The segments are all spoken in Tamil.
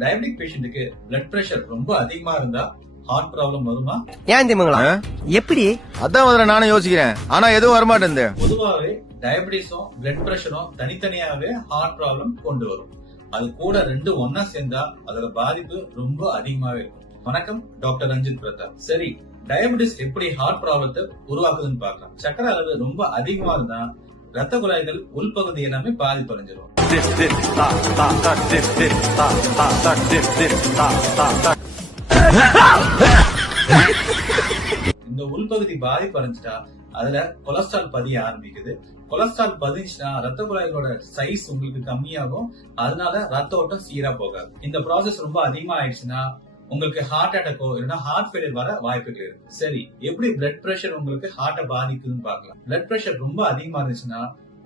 டயபெட்டிக் பேஷண்ட்டுக்கு பிளட் பிரஷர் ரொம்ப அதிகமா இருந்தா ஹார்ட் ப்ராப்ளம் வருமா? ஏன் திமுங்களா எப்படி? அதான் முதல்ல நானும் யோசிக்கிறேன், ஆனா எதுவும் வரமாட்டேன். பொதுவாவே டயபெட்டிஸும் பிளட் பிரஷரும் தனித்தனியாவே ஹார்ட் ப்ராப்ளம் கொண்டு வரும். அது கூட ரெண்டு ஒன்னா சேர்ந்தா அதோட பாதிப்பு ரொம்ப அதிகமாவே இருக்கும். வணக்கம், டாக்டர் ரஞ்சித் பிரதாப். சரி, டயபெட்டிஸ் எப்படி ஹார்ட் ப்ராப்ளத்தை உருவாக்குதுன்னு பார்க்கலாம். சக்கரை அளவு ரொம்ப அதிகமா இருந்தா ரத்த குழாய்கள் உள்பகுதி எல்லாமே பாதிப்படைஞ்சிரும். இந்த உள்பகுதி பாதிப்படைஞ்சிட்டா அதுல கொலஸ்ட்ரால் பதிய ஆரம்பிக்குது. கொலஸ்ட்ரால் பதிஞ்சுன்னா ரத்த குழாய்களோட சைஸ் உங்களுக்கு கம்மியாகும். அதனால ரத்த ஓட்டம் சீரா போகாது. இந்த ப்ராசஸ் ரொம்ப அதிகமா ஆயிடுச்சுன்னா உங்களுக்கு ஹார்ட் அட்டாக்கோ இல்லைன்னா ஹார்ட் ஃபெயிலியர் வர வாய்ப்புகள் இருக்கு. சரி, எப்படி பிளட் பிரஷர் உங்களுக்கு ஹார்ட்டை பாதிக்குதுன்னு பார்க்கலாம். பிளட் பிரஷர் ரொம்ப அதிகமா இருந்துச்சுன்னா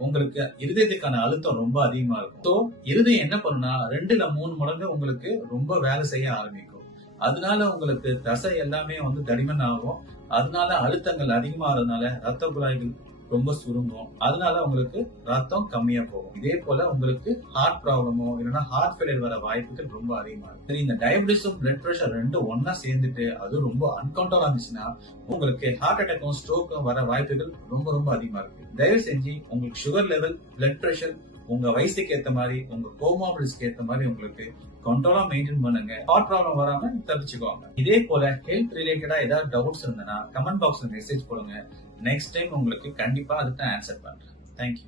உங்களுக்கு இருதயத்துக்கான அழுத்தம் ரொம்ப அதிகமா இருக்கும். ஸோ இருதயம் என்ன பண்ணுனா 2-3 மடங்கு உங்களுக்கு ரொம்ப வேலை செய்ய ஆரம்பிக்கும். அதனால உங்களுக்கு தசை எல்லாமே தடிமன் ஆகும். அதனால அழுத்தங்கள் அதிகமாகிறதுனால ரத்த குழாய்கள் ரொம்ப சுருங்கும். அதனால உங்களுக்கு ரத்தம் கம்மியா போகும். இதே போல உங்களுக்கு ஹார்ட் ப்ராப்ளமோ இல்லைன்னா ஹார்ட் ஃபெயிலியர் வர வாய்ப்புகள் ரொம்ப அதிகமா இருக்கு. சரி, இந்த டயபெட்டிஸும் பிளட் பிரஷர் ரெண்டும் ஒன்னா சேர்ந்துட்டு அது ரொம்ப அன்கண்ட்ரோல் இருந்துச்சுன்னா உங்களுக்கு ஹார்ட் அட்டாக்கும் ஸ்ட்ரோக்கும் வர வாய்ப்புகள் ரொம்ப ரொம்ப அதிகமா இருக்கு. தயவு செஞ்சு உங்களுக்கு சுகர் லெவல், பிளட் பிரஷர் உங்க வயசுக்கு ஏத்த மாதிரி, உங்க கோமாபிலிட்டிஸ்க்கு ஏத்த மாதிரி உங்களுக்கு கண்ட்ரோலா மெயின்டைன் பண்ணுங்க. ஹார்ட் ப்ராப்ளம் வராம தப்பிச்சுக்கோங்க. இதே போல ஹெல்த் ரிலேட்டடா ஏதாவது டவுட்ஸ் இருந்ததுன்னா கமெண்ட் பாக்ஸ்ல மெசேஜ் போடுங்க. நெக்ஸ்ட் டைம் உங்களுக்கு கண்டிப்பா அதுக்கு ஆன்சர் பண்றேன். தேங்க்யூ.